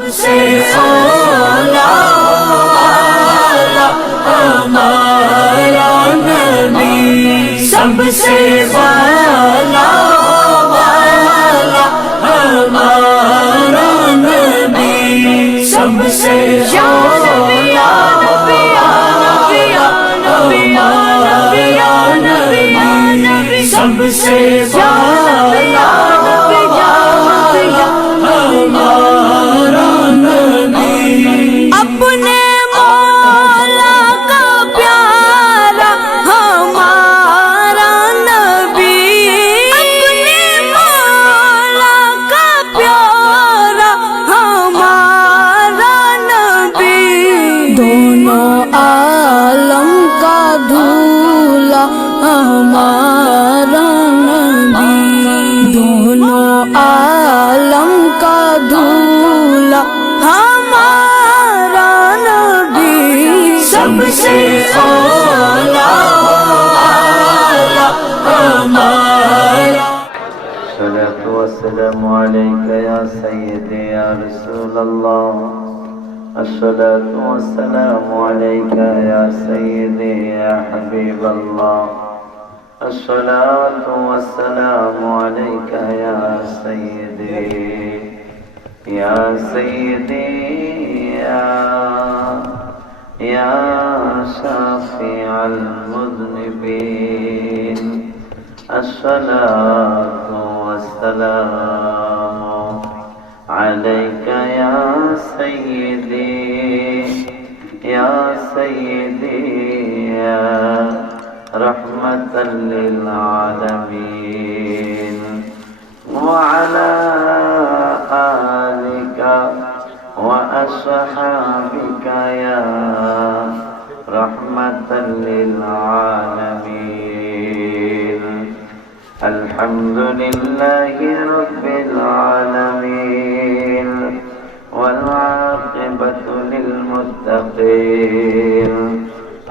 सबसे औला हमारा नबी, सबसे वाला हमारा नबी, सबसे औला हमारा नबी, सबसे वाला हमारा नबी। अपने मौला का प्यारा हमारा नबी, अपने मौला का प्यारा हमारा नबी, दोनों आलम का दूल्हा हमारा नबी, दोनों आलम का दूल्हा हमारा नबी, सबसे औला हमारा। الصلاة والسلام عليك يا سيدي يا رسول الله، الصلاة والسلام عليك يا سيدي يا حبيب الله، الصلاة والسلام عليك يا سيدي يا سيدي يا شافع المذنبين، الصلاة والسلام عليك يا سيدي يا سيدي يا رحمة للعالمين، وعلى آلك وأصحابك يا رحمة للعالمين. الحمد لله رب العالمين، والعاقبة للمتقين،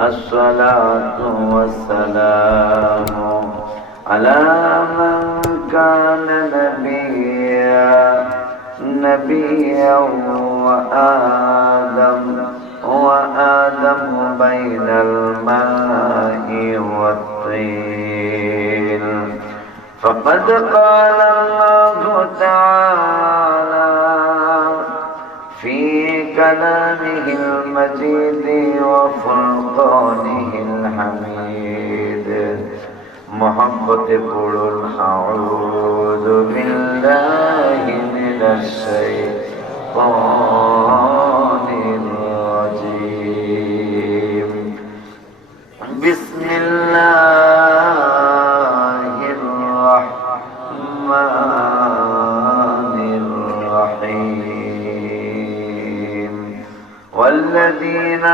الصلاة والسلام على من كان نبيا وآدم بين الماء والطين، فقد قال الله تعالى في كلامه المجيد وفرقانه الحميد، محبت قول أعوذ بالله من الشيطان الرجيم، بسم الله الرحمن الرحيم. والذين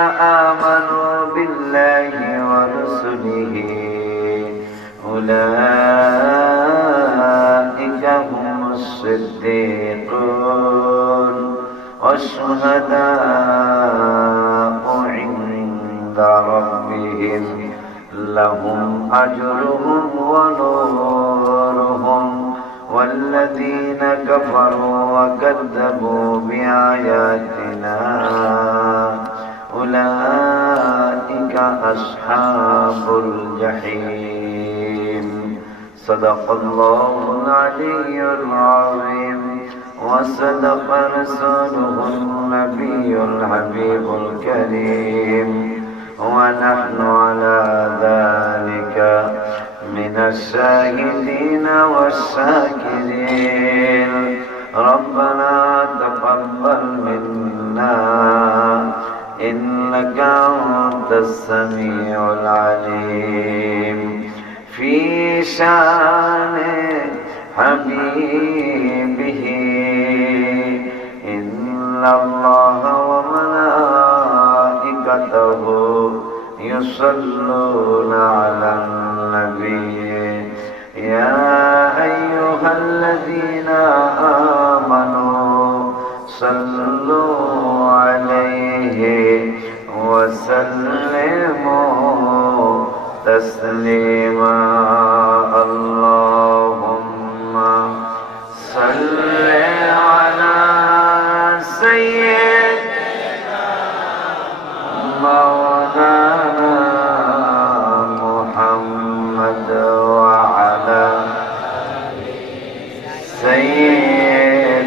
آمنوا بالله ورسله أولئك هم الصديقون والشهداء عند ربهم، لهم أجرهم ونورهم. والذين كفروا وكذبوا بآياتنا أولئك أصحاب الجحيم. صدق الله العلي العظيم، وصدق رسوله النبي الحبيب الكريم، ونحن على ذلك من الشاهدين والشاكرين. ربنا تقبل منا إنك أنت السميع العليم. في شان حبيبه إن الله وملائكته يصلون على النبي، يا أيها الذين آمنوا صلوا عليه وسلموا تسليما. اللهم صل على سيدنا سيدنا مولانا محمد وعلى سيدنا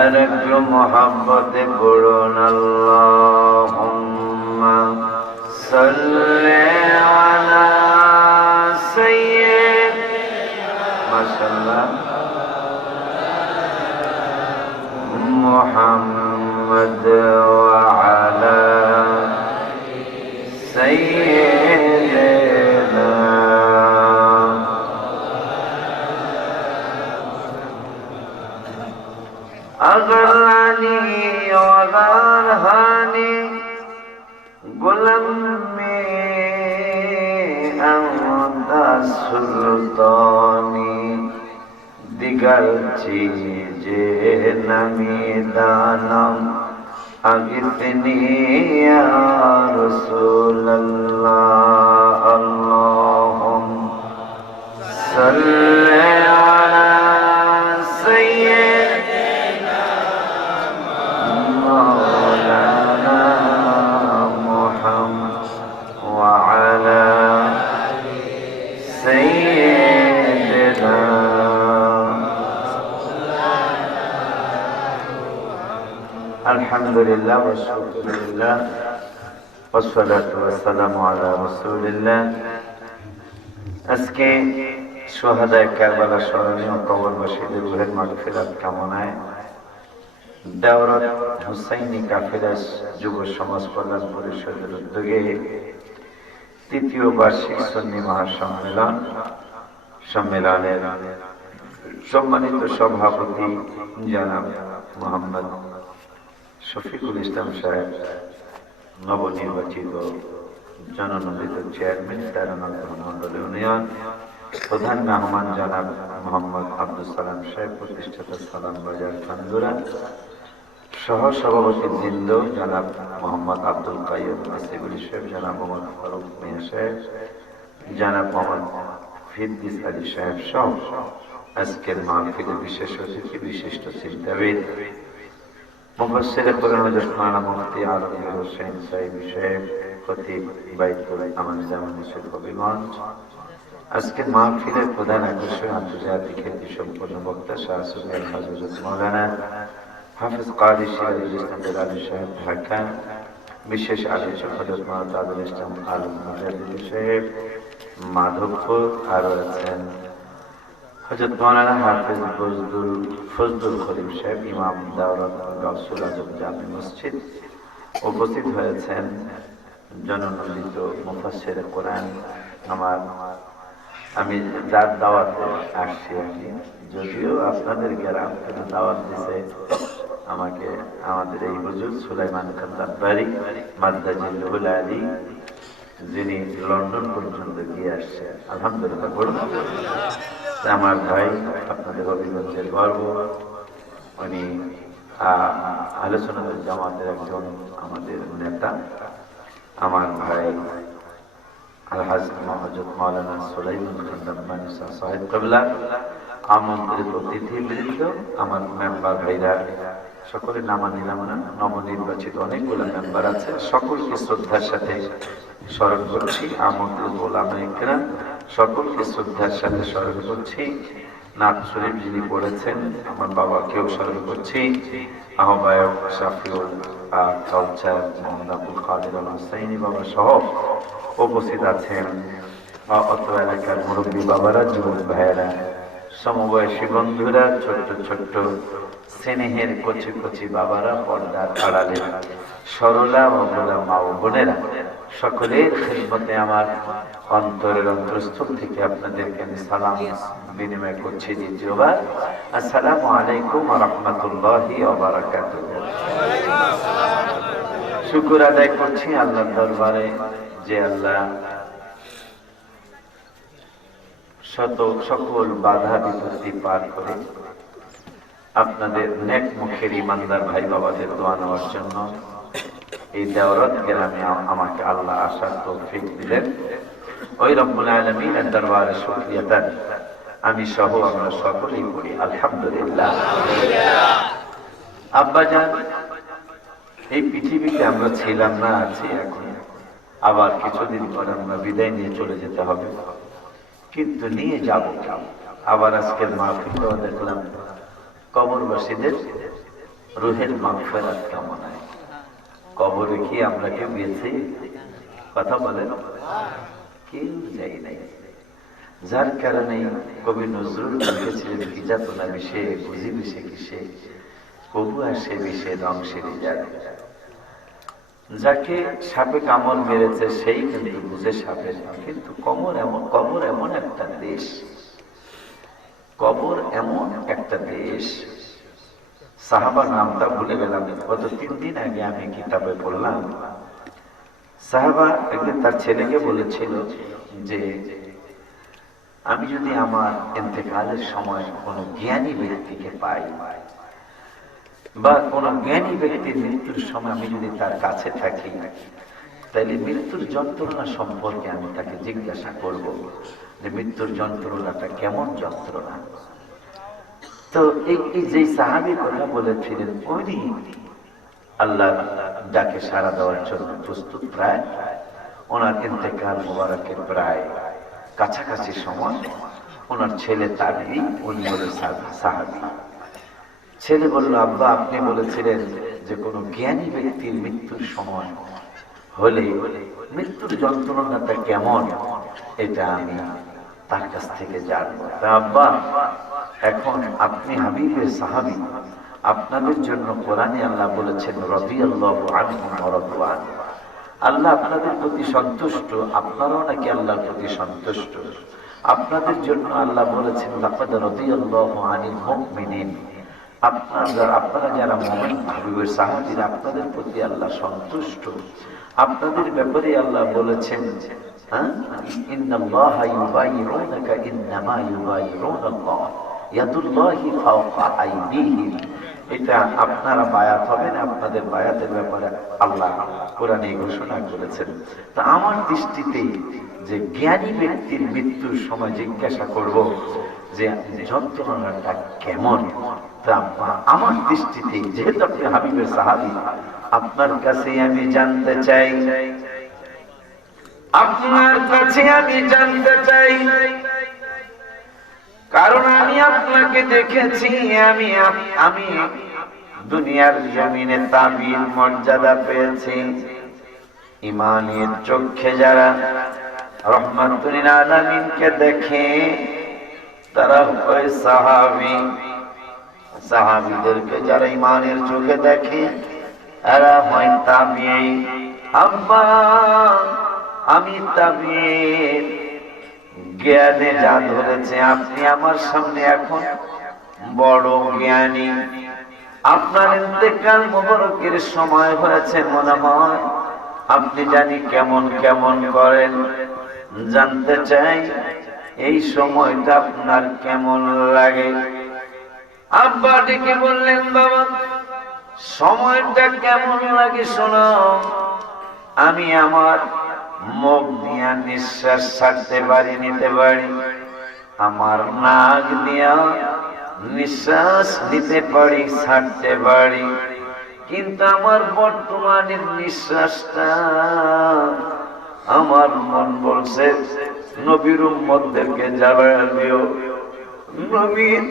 أرجو محبة قرون اللهم صل على سيدنا ما شاء الله محمد وعلى سيدنا أغرني وغرهاني غلام में أنت सुल्तानी दिगर चीजे नमी दानम अगितनी या रसूल अल्लाह अल्लाहुम सल्ले अला सय्यिदना मौलाना मुहम्मद व अला सय्यिदना আলহামদুলিল্লাহ ওয়া শুকরিল্লাহ ওয়া সালাতু ওয়া সালামু আলা রাসূলিল্লাহ। আজকে শুহাদায়ে কারবালা স্মরণীয় কবরবাসীদের রূহের মাগফিরাত কামনায় দাওরাত হুসাইনি কাফেলা যুব সমাজ কল্যাণ পরিষদের উদ্যোগে তৃতীয় বার্ষিক সুন্নি সম্মেলনের সম্মানিত সভাপতি জনাব মোহাম্মদ শফিকুল ইসলাম সাহেব, নবনির্বাচিত জননন্দিত চেয়ারম্যান 13 নং মন্ডল ইউনিয়ন, প্রধান মেহমান জনাব মোহাম্মদ আব্দুল সালাম সাহেব, প্রতিষ্ঠাতা সালাম বাজার খানদুরা, সহ সভাপতি বৃন্দ জনাব মোহাম্মদ আব্দুল কাইয়ুম আসিফুল সাহেব, জনাব মোহাম্মদ ফারুক মিয়া সাহেব, জনাব মোহাম্মদ ফিরদিস আলী সাহেব সহ আজকের মাহফিলে বিশেষ অতিথি, বিশিষ্ট চিন্তাবিদ মুফাসসির কোরআন হযরত মাওলানা মুফতি আলমগীর হোসেন সাহেব সাহেব, খতিব বাইতুল আমান জামে মসজিদ হবিগঞ্জ। আজকের মাহফিলের প্রধান আকর্ষণ আন্তর্জাতিক খ্যাতি সম্পন্ন বক্তা শাহ সুলতান হযরত মাওলানা হাফেজ কাজী সিরাজুল ইসলাম বেলালী সাহেব ঢাকা, বিশেষ আলোচক হযরত মাওলানা তাজুল ইসলাম আলম মুজাদ্দিদ সাহেব মাধবপুর, আরো আছেন হযরত মাওলানা হাফেজ ফজলুল করিম সাহেব, ইমাম দাওরাত গাউসুল আজম জামে মসজিদ। উপস্থিত হয়েছেন জননন্দিত মুফাসসির কোরআন, আমি যার দাওয়াতে আসছি আর কি, যদিও আপনাদের গ্রাম থেকে দাওয়াত দিছে আমাকে আমাদের এই হুজুর সুলাইমান খান দাব্বারি মাদ্দাজিল্লাহুল আলী, যিনি লন্ডন পর্যন্ত গিয়ে আসছেন। আলহামদুলিল্লাহ বলুন। আমার ভাই, আপনাদের হবিগঞ্জের গর্ব, উনি আহলে সুন্নাত ওয়াল জামাতের একজন আমাদের নেতা, আমার ভাই আলহাজ হযরত মাওলানা সুলাইমান খান দাব্বারি সাহেব কিবলা, আমন্ত্রিত অতিথিবৃন্দ, আমার মেম্বার ভাইরা, সকলে নামা নিলাম না, নবনির্বাচিত অনেকগুলো মেম্বার আছে, সকলকে শ্রদ্ধার সাথে স্মরণ করছি। আমন্ত্রিত ওলামায়ে কেরাম সকলকে শ্রদ্ধার সাথে স্মরণ করছি। নাত শরীফ যিনি পড়েছেন আমার বাবাকেও স্মরণ করছি। আহ্বায়ক শাফিউল কালচার মোহাম্মদ আব্দুল কাদের আল হুসাইনি বাবা সহ উপস্থিত আছেন অত্র এলাকার মুরব্বী বাবারা, যুবক ভাইয়েরা, সমবয়সী বন্ধুরা, ছোট্ট ছোট্ট স্নেহের কচি কচি বাবারা, পর্দার আড়ালে সরলা অবলা মা ও বোনেরা, সকলের খিদমতে আমার অন্তরের অন্তরস্থল থেকে আপনাদেরকে আমি সালাম বিনিময় করছি দ্বিতীয়বার। আসসালামু আলাইকুম ওয়া রাহমাতুল্লাহি ওয়া বারাকাতুহু। শুকর আদায় করছি আল্লাহর দরবারে যে আল্লাহ সকল বাধা বিপত্তি পার করে আপনাদের নেক মুখের ইমানদার ভাই বাবাদের দোয়া নেওয়ার জন্য এই দাওরাত গ্রামে আমাকে আল্লাহ আসার তৌফিক দিলেন। ওই রব্বুল আলামিনের দরবারে শুকরিয়া আদায়। আমি সহ আমরা সকলেই পড়ি আলহামদুলিল্লাহ। আব্বাজান, এই পৃথিবীতে আমরা ছিলাম না, আছি এখন, আবার কিছুদিন পর আমরা বিদায় নিয়ে চলে যেতে হবে, কিন্তু নিয়ে যাব। আবার আজকের মাহফিলও দেখলাম কবরবাসীদের রুহের মাগফিরাত কামনায়। কবরে কি আমরা কেউ গেছি? কথা বলেন, কেউ যাই নাই। যার কারণে কবি নজরুল লিখেছিলেন, কি যাত না বিষে বুঝি বিষে কিসে, কবু আসে বিষে রং সেরে যায়। যাকে সাপে কামড় মেরেছে সেই কিন্তু বুঝে সাপের, কিন্তু কবর এমন একটা দেশ, কবর এমন একটা দেশ। সাহাবার নামটা ভুলে গেলাম, গত 3 দিন আগে আমি কিতাবে পড়লাম। সাহাবা একদিন তার ছেলেকে বলেছিল যে আমি যদি আমার ইন্তেকালের সময় কোনো জ্ঞানী ব্যক্তিকে পাই, বা কোনো জ্ঞানী ব্যক্তির মৃত্যুর সময় আমি যদি তার কাছে থাকি, তাহলে মৃত্যুর যন্ত্রণা সম্পর্কে আমি তাকে জিজ্ঞাসা করব যে মৃত্যুর যন্ত্রণাটা কেমন যন্ত্রণা। তো এই যে সাহাবীর কথা বলেছিলেন, উনি আল্লাহ ডাকে সাড়া দেওয়ার জন্য প্রস্তুত। প্রায় ওনার ইন্তেকাল মুবারকের প্রায় কাছাকাছি সময় ওনার ছেলে তাবি, উনি হলেন সাহাবী। ছেলে বলল, আব্বা আপনি বলেছিলেন যে কোনো জ্ঞানী ব্যক্তির মৃত্যুর সময় হলে মৃত্যুর যন্ত্রণাটা কেমন, এটা আমি তার কাছ থেকে জানবো। তা আব্বা, এখন আপনি হাবিবের সাহাবী, আপনাদের জন্য কোরআনে আল্লাহ বলেছেন রাদিয়াল্লাহু আনহু ওয়া রাদু আনহু, আল্লাহ আপনাদের প্রতি সন্তুষ্ট, আপনারাও নাকি আল্লাহর প্রতি সন্তুষ্ট। আপনাদের জন্য আল্লাহ বলেছেন লাকাদ রাদিয়াল্লাহু আনিল মুমিনিন, আপনারা যারা মুমিন হাবিবের সাহাবীরা, আপনাদের প্রতি আল্লাহ সন্তুষ্ট। আপনাদের ব্যাপারে আল্লাহ বলেছেন ইন্নাল্লাহা ইউবাইয়ুনাকা ইন্নামা ইউবাইয়ুনাল্লাহ ইয়াদুল্লাহি ফাওকা আইদিহিম, এটা আপনারা বায়াত হবেন, আপনাদের বায়াতের ব্যাপারে আল্লাহ কোরআনে ঘোষণা করেছেন। তা আমার দৃষ্টিতে যে জ্ঞানী ব্যক্তির মৃত্যুর সময় জিজ্ঞাসা করব যে যন্ত্রণাটা কেমন, তা আমার দৃষ্টিতে যেহেতু আপনি হাবিবের সাহাবী, আপনার কাছে আমি জানতে চাই, আপনার কাছে আমি জানতে চাই, কারণ আমি আপনাকে দেখেছি, আমি দুনিয়ার জমিনে তাবির মর্যাদা পেয়েছি। ঈমানের চোখে যারা রহমাতুল আলামিনকে দেখে তারা হয় সাহাবী, সাহাবীদেরকে যারা ঈমানের চোখে দেখে এরা হয় তাবিঈ। আব্বা, আমি তাবিঈ, জ্ঞানে যা ধরেছে, আপনি আমার সামনে এখন বড় জ্ঞানী। আপনার ইন্তেকাল মুবারকের সময় হয়েছে, মনে হয় আপনি জানি কেমন কেমন করেন, জানতে চাই এই সময়টা আপনার কেমন লাগে। আব্বা ডেকে বললেন, বাবা সময়টা কেমন লাগে শোনো, আমি আমার মুখ দিয়া নিঃশ্বাস ছাড়তে পারি, নিতে পারি, আমার নাক দিয়া নিঃশ্বাস নিতে পারি, ছাড়তে পারি, কিন্তু আমার বর্তমানের নিঃশ্বাসটা আমার মন বলছে নবীর উম্মতদেরকে জানায়া দিও, নবীর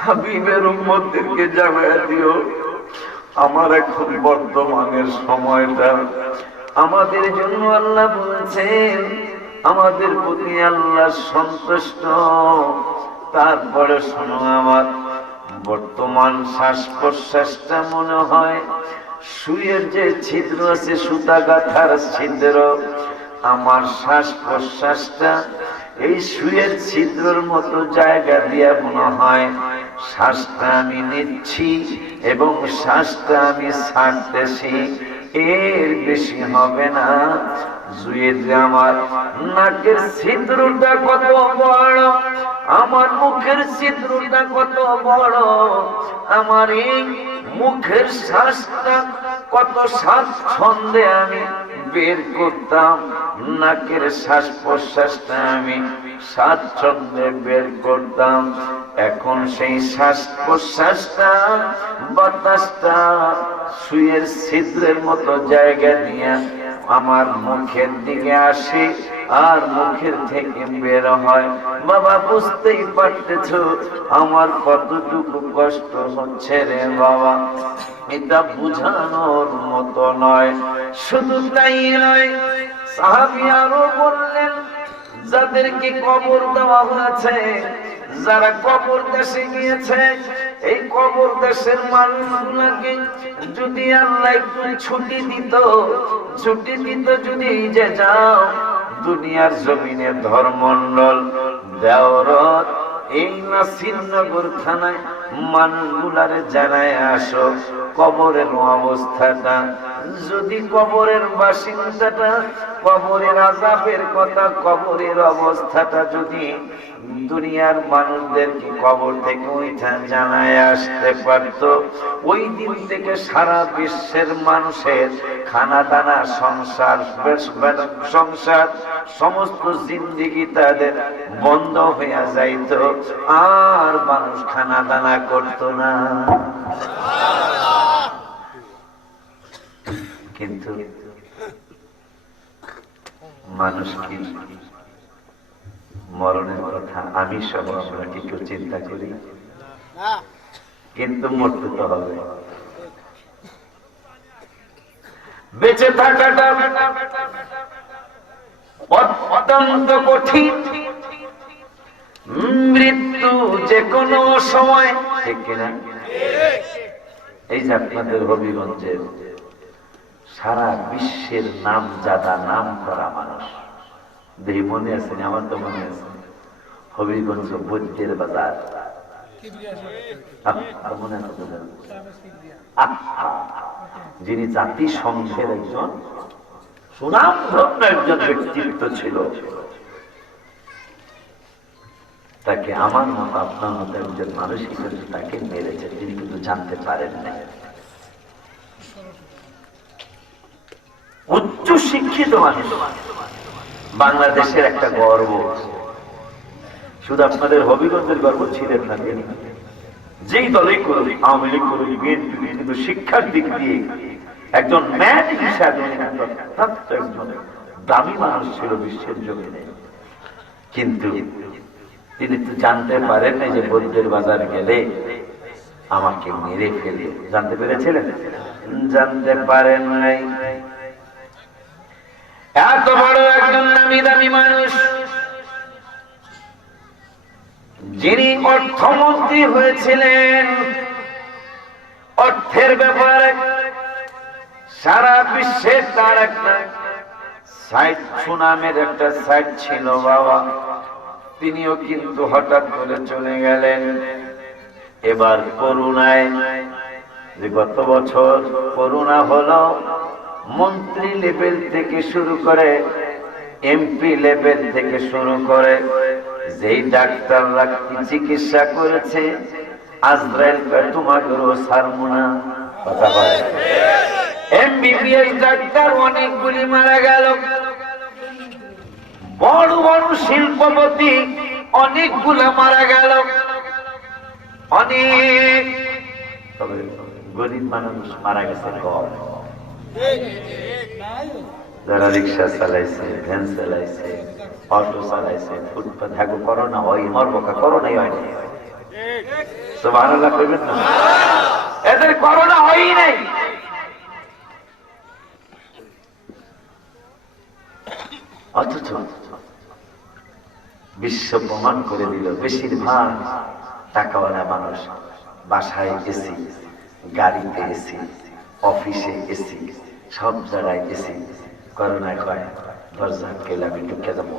হাবিবের উম্মতদেরকে জানায়া দিও। আমার এখন বর্তমানের সময়টা আমাদের জন্য আল্লাহ বলেছেন, আমাদের প্রতি আল্লাহ সন্তুষ্ট। তারপরে শোনো, আমার বর্তমান শ্বাস প্রশ্বাসটা মনে হয় সুইয়ের যে ছিদ্র আছে, সুতা গাঁথার ছিদ্র, আমার শ্বাস প্রশ্বাসটা এই সুইয়ের ছিদ্রের মতো জায়গা দিয়ে মনে হয় শ্বাসটা আমি নিচ্ছি এবং শ্বাসটা আমি ছাড়তেছি, এর বেশি হবে না। জুয়েদে আমার নাকের ছিদ্রটা কত বড়, আমার মুখের ছিদ্রটা কত বড়, আমার এই মুখের শ্বাসটা কত স্বাচ্ছন্দ্যে আমি বের করতাম, নাকের শ্বাস প্রশ্বাসটা আমি স্বাচ্ছন্দ্যে বের করতাম। এখন সেই শ্বাস প্রশ্বাসটা, বাতাসটা সুইয়ের ছিদ্রের মতো জায়গা নিয়ে আমার মুখের দিকে আসে আর মুখের থেকে বের হয়। বাবা, বুঝতেই পারতেছ আমার কতটুকু কষ্ট হচ্ছে রে বাবা, এটা বুঝানোর মতো নয়। শুধু তাই নয়, সাহাবী আরো বললেন, যাদেরকে কবর দেওয়া হয়েছে, যারা কবর দেশে গিয়েছে, এই কবর দেশের মানুষগুলোকে যদি আল্লাহ একটু ছুটি দিত, যদি যে যাও দুনিয়ার জমিনে ধর্মমণ্ডল দেওরত এই নাসিরনগর থানায় মানুষগুলারে জানায় আসো কবরের অবস্থাটা। যদি কবরের বাসিন্দাটা কবরের আযাবের কথা, কবরের অবস্থাটা যদি দুনিয়ার মানুষদেরকে কবর থেকে ওইটা জানায় আসতে পারত, ওই দিন থেকে সারা বিশ্বের মানুষের খানা দানা, সংসার সমস্ত জিন্দেগি তাদের বন্ধ হয়ে যাইত, আর মানুষ খানা দানা করত না। কিন্তু মানুষ কি মরণের কথা আমি সব আমরা কি কেউ চিন্তা করি? কিন্তু মরতে তো হবে। বেঁচে থাকাটা অত্যন্ত কঠিন, মৃত্যু যে কোনো সময়, ঠিক কিনা? এই যে আপনাদের হবিগঞ্জের সারা বিশ্বের নাম জাদা, নাম করা মানুষ, দেখি মনে আছে, আমার তো মনে আছে, হবিগঞ্জ বৈদ্যের বাজার, মনে আছে? যিনি জাতিসংঘের একজন সুনামধন্য একজন ব্যক্তিত্ব ছিল, তাকে আমার মতো আপনার মতো একজন মানুষ হিসেবে তাকে মেরেছে, তিনি কিন্তু জানতে পারেন না। উচ্চ শিক্ষিত মানুষ, বাংলাদেশের একটা গর্ব। শুধু আপনাদের হবিগঞ্জের গর্ব ছিলেন না, তিনি যেই দলেই করুন, আওয়ামী লীগ করুন, বিএনপি, কিন্তু শিক্ষার দিক দিয়ে একজন ম্যান হিসাবে একজন দামি মানুষ ছিল বিশ্বের জমিনে। কিন্তু তিনি তো জানতে পারেন না যে বৈদ্যের বাজার গেলে আমাকে মেরে ফেলবে। জানতে পেরেছিলেন? জানতে পারেন নাই। এত বড় একজন নামি দামি মানুষ, যিনি অর্থমন্ত্রী হয়েছিলেন, অর্থের ব্যাপারে সারা বিশ্বে তার একটা সাইট, সুনামের একটা সাইট ছিল বাবা। তিনিও কিন্তু হঠাৎ করে চলে গেলেন। এবার করোনায়, যে গত বছর করোনা হলো, মন্ত্রী লেভেল থেকে শুরু করে, এমপি লেভেল থেকে শুরু করে যেই ডাক্তাররা চিকিৎসা করেছে, আজরাইল তোমাদেরও ছাড়বো না, কথা বলে। এমবিবিএস ডাক্তার অনেকগুলি মারা গেল, বড় বড় শিল্পপতি অনেকগুলো মারা গেল, অনেক। তবে গরিব মানুষ মারা গেছে কম। যারা রিক্সা চালাইছে, ভ্যান চালাইছে, অটো চালাইছে, ফুটপাত, হ্যাঁ করোনা হয়, মরবকা করোনাই হয়নি। সুবহানাল্লাহ কইবেন না? এদের করোনা হয়ই নাই। অথচ বিশ্ব প্রমাণ করে দিল, বেশিরভাগ টাকাওয়ালা মানুষ বাসায় এসি, গাড়িতে এসি, অফিসে এসি, সব জায়গায় এসি। করোনা কয় দরজা কেলে আমি ঢুকে যাবো,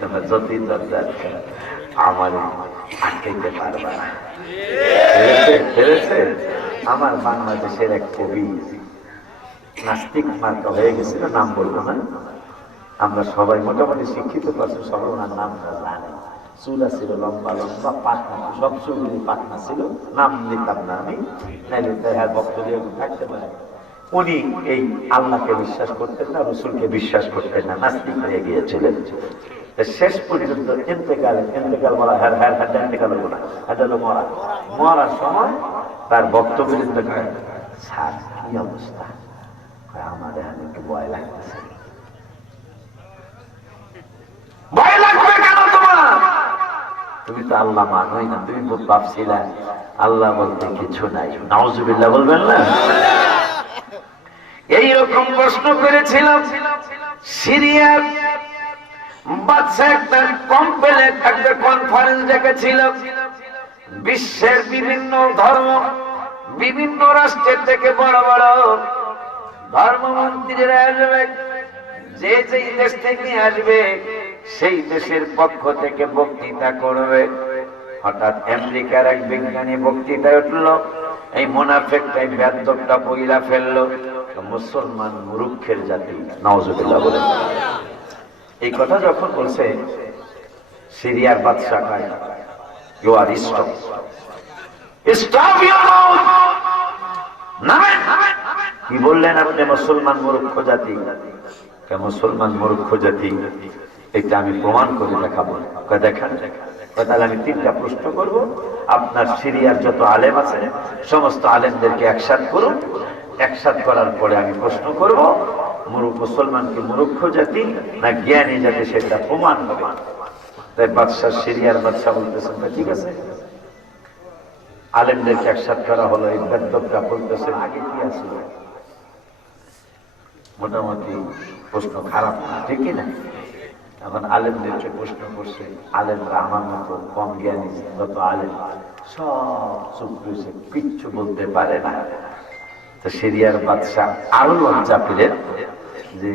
তোমার যতই দরজা আমার আটকাইতে পারবা না। আমার বাংলাদেশের এক কবি নাস্তিক মার্কা হয়ে গেছিল, নাম বলবো না, আমরা সবাই মোটামুটি শিক্ষিত পারছি, সবাই ওনার নামটা জানি। চুলা ছিল লম্বা লম্বা, পাটনা, সব চুলগুলি পাটনা ছিল, নাম নিতাম না আমি, নাইলে হ্যাঁ বক্তব্য থাকতে পারে। উনি এই আল্লাহকে বিশ্বাস করতেন না, রসুলকে বিশ্বাস করতেন না, নাস্তিক হয়ে গিয়েছিলেন। শেষ পর্যন্ত ইন্তেকাল বলা, হ্যাঁ হ্যাঁ হ্যাঁ ইন্তেকাল হলো না, এটা হলো মরা। মরার সময় তার বক্তব্য স্যার কি অবস্থা, আমাদের একটু ভয় লাগতেছে। ভয় লাগবে কেন তোমার? তুমি তো আল্লাহ মানোই না, তুমি ভাবছিলে আল্লাহ বলতে কিছু নাই। নাউজুবিল্লাহ বলবেন না? এইরকম প্রশ্ন করেছিলাম। সিরিয়ার বাদশা একটা একটা কনফারেন্স ডেকেছিল। বিশ্বের বিভিন্ন ধর্ম, বিভিন্ন রাষ্ট্রের থেকে বড় বড় ধর্মমন্ত্রীরা আসবে। যে যে দেশ থেকে আসবে সেই দেশের পক্ষ থেকে বক্তৃতা করবে। হঠাৎ আমেরিকার এক বিজ্ঞানী বক্তৃতা উঠলো, এই মুনাফিকটাই বেয়াদবটা বইলা ফেললো, মুসলমান মূর্খের জাতি। নাউজুবিল্লাহ বলেন। এই কথা যখন বলছে, সিরিয়ার বাদশা কয়, you are stop, stop your mouth. নামেন। কি বললেন আপনি? মুসলমান মূর্খ জাতি। মুসলমান মূর্খ জাতি, এটা আমি প্রমাণ করে দেখাবো। দেখান। তাহলে আমি 3টা প্রশ্ন করব। আপনার সিরিয়ার যত আলেম আছে সমস্ত আলেমদেরকে একসাথ করুন। একসাথ করার পরে আমি প্রশ্ন করব, মুসলমান কি মূর্খ জাতি না জ্ঞানী জাতি, সেটা প্রমাণ হবে। তাই বাদশাহ, সিরিয়ার বাদশাহ বলতেছেন, ঠিক আছে। আলেমদেরকে একসাথ করা হলো। এই বেদ্যপটা বলতেছেন, আগে কি আসলো? মোটামুটি প্রশ্ন খারাপ না, ঠিকই না? এখন আলেমদেরকে প্রশ্ন করছে। আলেমরা আমার মতো কম জ্ঞানী যত আলেম সব চুপ রয়েছে, কিচ্ছু বলতে পারে না। তো সিরিয়ার বাদশাহ আরো লজ্জা পেলেন যে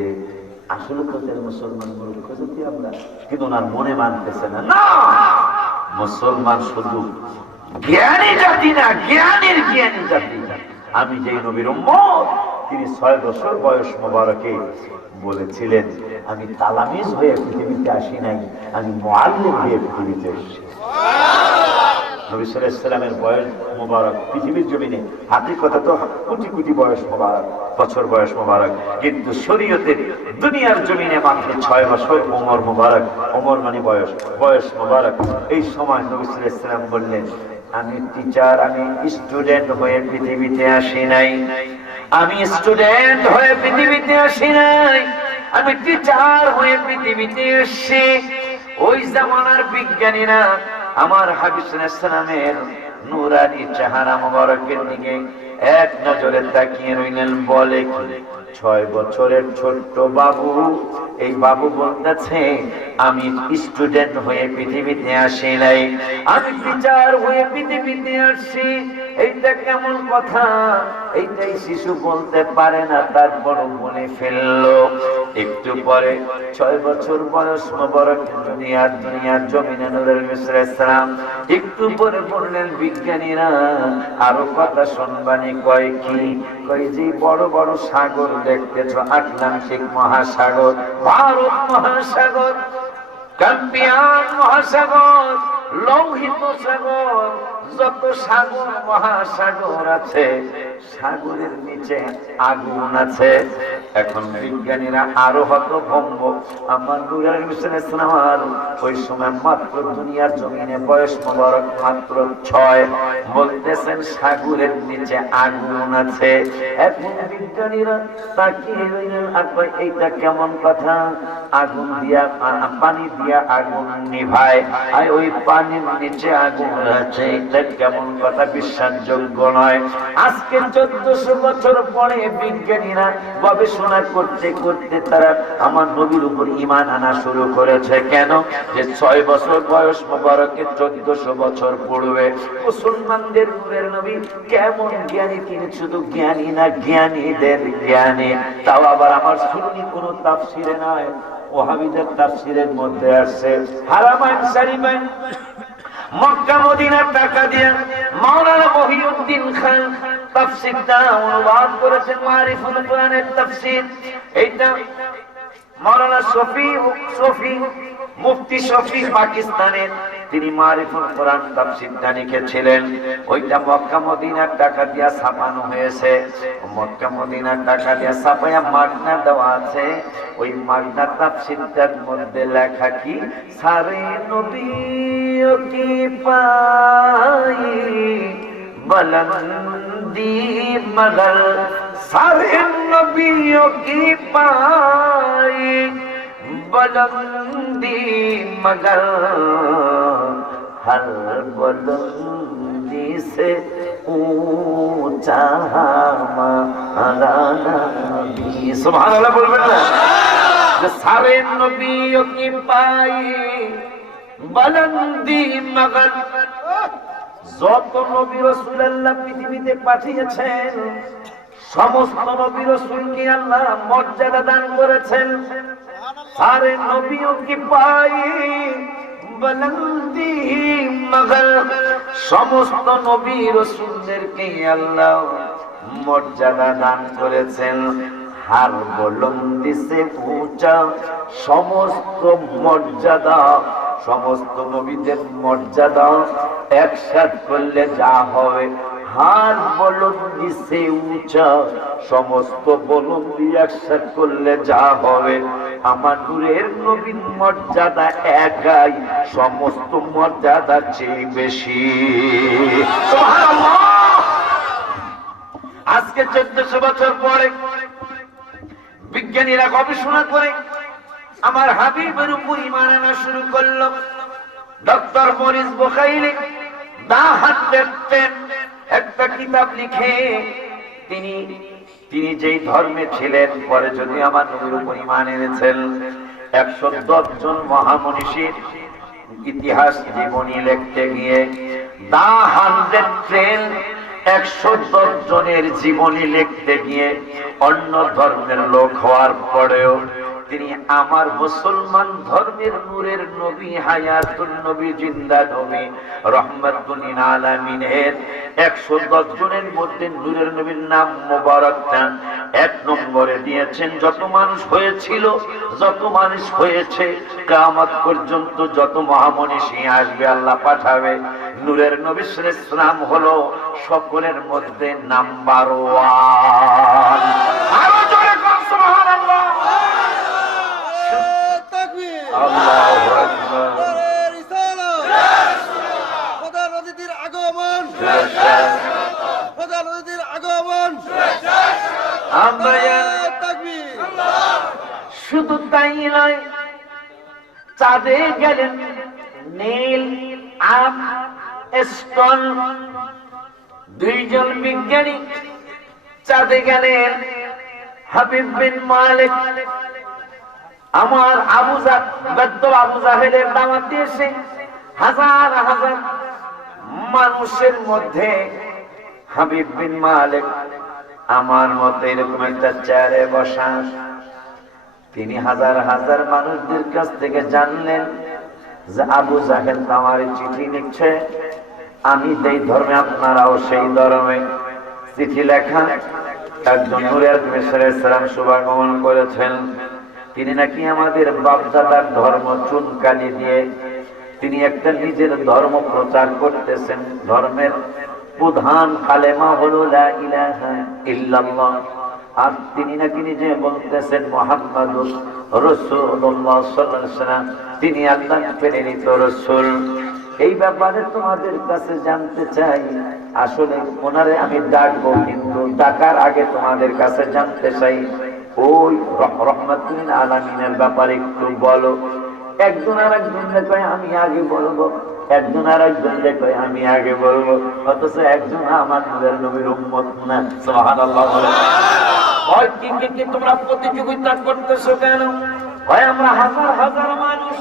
আসলে তো মুসলমান মূর্খ জাতি আমরা, কিন্তু ওনার মনে মানতেছে না। মুসলমান শুধু জ্ঞানী জাতি না, জ্ঞানীর জ্ঞানী জাতি। আমি যেই নবীর উম্মত, তিনি 6 বছর বয়স মোবারকে বলেছিলেন, আমি তালামিজ হয়ে পৃথিবীতে আসি নাই, আমি মুআল্লিম হয়ে পৃথিবীতে এসেছি। নবী সাল্লাল্লাহু আলাইহি ওয়াসাল্লামের বয়স মোবারক পৃথিবীর জমিনে, হাকিকতে তো কোটি কোটি বয়স মোবারক, বছর বয়স মোবারক, কিন্তু শরীয়তের দুনিয়ার জমিনে মাত্র 6 বছর ওমর মোবারক। ওমর মানে বয়স মোবারক। এই সময় নবী সাল্লাল্লাহু আলাইহি ওয়াসাল্লাম বললেন, আমি টিচার, আমি স্টুডেন্ট হয়ে পৃথিবীতে আসি নাই, আমি স্টুডেন্ট হয়ে পৃথিবীতে আসি নাই, আমি টিচার হয়ে পৃথিবীতে এসেছি। ওই জামানার বিজ্ঞানীরা আমার হাবিব সাল্লাল্লাহু আলাইহি ওয়াসাল্লামের নূরানি চেহারা মোবারকের দিকে এক নজরে তাকিয়ে রইলেন। বলে কি, 6 বছরের ছোট্ট বাবু, এই বাবু বলতেছে আমি স্টুডেন্ট হয়ে পৃথিবীতে আসি নাই, আমি টিচার হয়ে পৃথিবীতে আসছি। এইটা কেমন কথা? এইটাই শিশু বলতে পারে না, তারপর বলে ফেললো। একটু পরে 6 বছর বয়স মোবারক দুনিয়ার জমিনে নূরের ইসলাম। একটু পরে বললেন বিজ্ঞানীরা, আরো কথা শুনবানি। কয় কি? কয় যে বড় বড় সাগর দেখতেছ, আটলান্টিক মহাসাগর, ভারত মহাসাগর, ক্যাস্পিয়ান মহাসাগর, লোহিত সাগর, যত সাগর মহাসাগর আছে, সাগরের নিচে আগুন আছে। এখন বিজ্ঞানীরা আরো হতভম্ব। আমার নূরের ইসলাম ওই সময় মাত্র দুনিয়ার জমিনে বয়স মোবারক মাত্র 6, বলতেছেন সাগরের নিচে আগুন আছে। এখন বিজ্ঞানীরা তাকিয়ে রইলেন, আর এইটা কেমন কথা? আগুন দিয়া, পানি দিয়া আগুন নিভায়, আর ওই পানির নিচে আগুন আছে, এটা কেমন কথা? বিশ্বাসযোগ্য নয়। আজকে 1400 বছর পরে বিজ্ঞানীরা গবেষণা করতে করতে তারা আমার নবীর উপর ঈমান আনা শুরু করেছে। কেন? যে 6 বছর বয়স মোবারকে 1400 বছর পূর্বে মুসলমানদের নূরের নবী কেমন জ্ঞানী, তিনি শুধু জ্ঞানী না, জ্ঞানীদের জ্ঞানী। তাও আবার আমার সুন্নি কোন তাফসিরে নয়, ওহাবীদের তাফসিরের মধ্যে আসছে। হারামাইন শরীফে মক্কা মদিনার টাকা দিয়ে মাওলানা মহিউদ্দিন খান তাফসীরটা অনুবাদ করেছেন, মারিফুল কোরআনের তাফসীর। এইটা মাওলানা শফি মুফতি শফি পাকিস্তানের তিনি মারিফুল কোরআন তাফসীরটা লিখেছিলেন। ওইটা মক্কা মদিনার টাকা দিয়া ছাপানো হয়েছে। মক্কা মদিনার টাকা দিয়া ছাপায়া মাগনা দেওয়া আছে। ওই মাগনা তাফসীরটার মধ্যে লেখা কি, সারে নবী কি পাই बुलंदी मगर सारे नबियों की पाई बुलंदी मगर हर बुलंदी से ऊंचा हमारा नबी। सुभान अल्लाह बोलবেন না? सारे नबियों की पाई बुलंदी मगर যত নবী রাসূল আল্লাহ পৃথিবীতে পাঠিয়েছেন সমস্ত নবী রাসূলকে আল্লাহ মর্যাদা দান করেছেন। সারে নবীও কি পাই বুলন্দি মগর সমস্ত নবী রাসূলদেরকে আল্লাহ মর্যাদা দান করেছেন। হার বুলন্দি সে উঁচা সমস্ত মর্যাদা সমস্ত নবীদের মর্যাদা একসাথ করলে যা হবে, হার বুলন্দি সে উঁচা সমস্ত বুলন্দি একসাথ করলে যা হবে, আমার নূরের নবীর মর্যাদা একাই সমস্ত মর্যাদার চেয়ে বেশি। সুবহানাল্লাহ। আজকে 1400 বছর পরে বিজ্ঞানীরা গবেষণা করে আমার হাবিবের উপর ঈমান আনা শুরু করলো। ডক্টর মরিস বুখাইলি দা হান্ড্রেড একটা কিতাব লিখে তিনি যেই ধর্মে ছিলেন, পরে যদি আমার নবীর উপর ঈমান এনেছেন, 110 জন মহামনীষীর ইতিহাস জীবনী লিখতে গিয়ে দা হান্ড্রেড 110 জনের জীবনী লিখতে গিয়ে অন্য ধর্মের লোক হওয়ার পরেও তিনি আমার মুসলমান ধর্মের নূরের নবী, হায়াতুন নবী, জিন্দা নবী, রহমাতুল লিল আলামিনের 110 জনের মধ্যে নূরের নবীর নাম মোবারকটা 1 নম্বরে দিয়েছেন। যত মানুষ হয়েছিল, যত মানুষ হয়েছে, কিয়ামত পর্যন্ত যত মহামনীষী আসবে, আল্লাহ পাঠাবে, নূরের নবী সাল্লাল্লাহু আলাইহি ওয়াসাল্লাম হলো সকলের মধ্যে নাম্বার 1। আরো জোরে বলুন সুবহানাল্লাহ। আল্লাহু আকবার। খোদা নদীর আগমন, খোদা নদীর আগমন। শুধু তাই নয়, চাঁদে গেলেন নীল আর্মস্ট্রং, 2 জন বিজ্ঞানী চাঁদে গেলেন। হাবিব বিন মালিক আমার আবু জাহেলের দাওয়াত দিয়েছে, হাজার হাজার মানুষের মধ্যে হাবিব বিন মালিক আমার মতো এরকম একটা চেয়ারে বসা। তিনি হাজার হাজার মানুষদের কাছ থেকে জানলেন যে আবু জাহেল আমার চিঠি লিখছে, আমি যেই ধর্মে আপনারাও সেই ধর্মে। চিঠি লেখা একজন নূরের নবী সাল্লাল্লাহু আলাইহি ওয়াসাল্লাম শুভাগমন করেছেন। তিনি নাকি আমাদের বাপদাদার ধর্ম চুনকালি দিয়ে তিনি একটা নিজের ধর্ম প্রচার করতেছেন। ধর্মের প্রধান কালেমা হলো লা ইলাহা ইল্লাল্লাহ। আর তিনি নাকি নিজে বলতেছেন মুহাম্মাদুর রাসূলুল্লাহ সাল্লাল্লাহু আলাইহি ওয়াসাল্লাম, তিনি আল্লাহর প্রেরিত রাসূল। এই ব্যাপারে তোমাদের কাছে জানতে চাই, আসলে ওনারে আমি ডাকবো, কিন্তু ডাকার আগে তোমাদের কাছে জানতে চাই ওই রহমাতুল লিল আলামিনের ব্যাপারে একটু বলো। একজন আর একজন কয় আমি আগে বলবো, একজন আর একজন কয় আমি আগে বলবো, অথচ একজন আমার নূরের নবীর উম্মত না। সুবহানাল্লাহ। ওই কি তোমরা প্রতিযোগিতা করতেছো কেন? হয় আমরা হাজার হাজার মানুষ,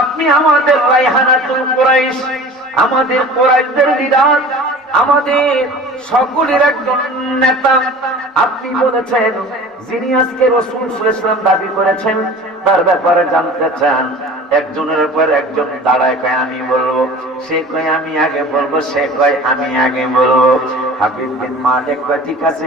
আপনি আমাদের রায়হানাতুল কুরাইশ, আমাদের কুরাইশদের লিডার, আমাদের সকলের একজন নেতা। আপনি বলেছেন যিনি আজকে রাসূল সাল্লাল্লাহু আলাইহি ওয়াসাল্লাম দাবি করেছেন তার ব্যাপারে জানতে চান। একজনের উপর একজন দাঁড়ায় কয় আমি বলবো, সে কয় আমি আগে বলবো, সে কয় আমি আগে বলবো। হাবিব বিন মালিক কয় ঠিক আছে,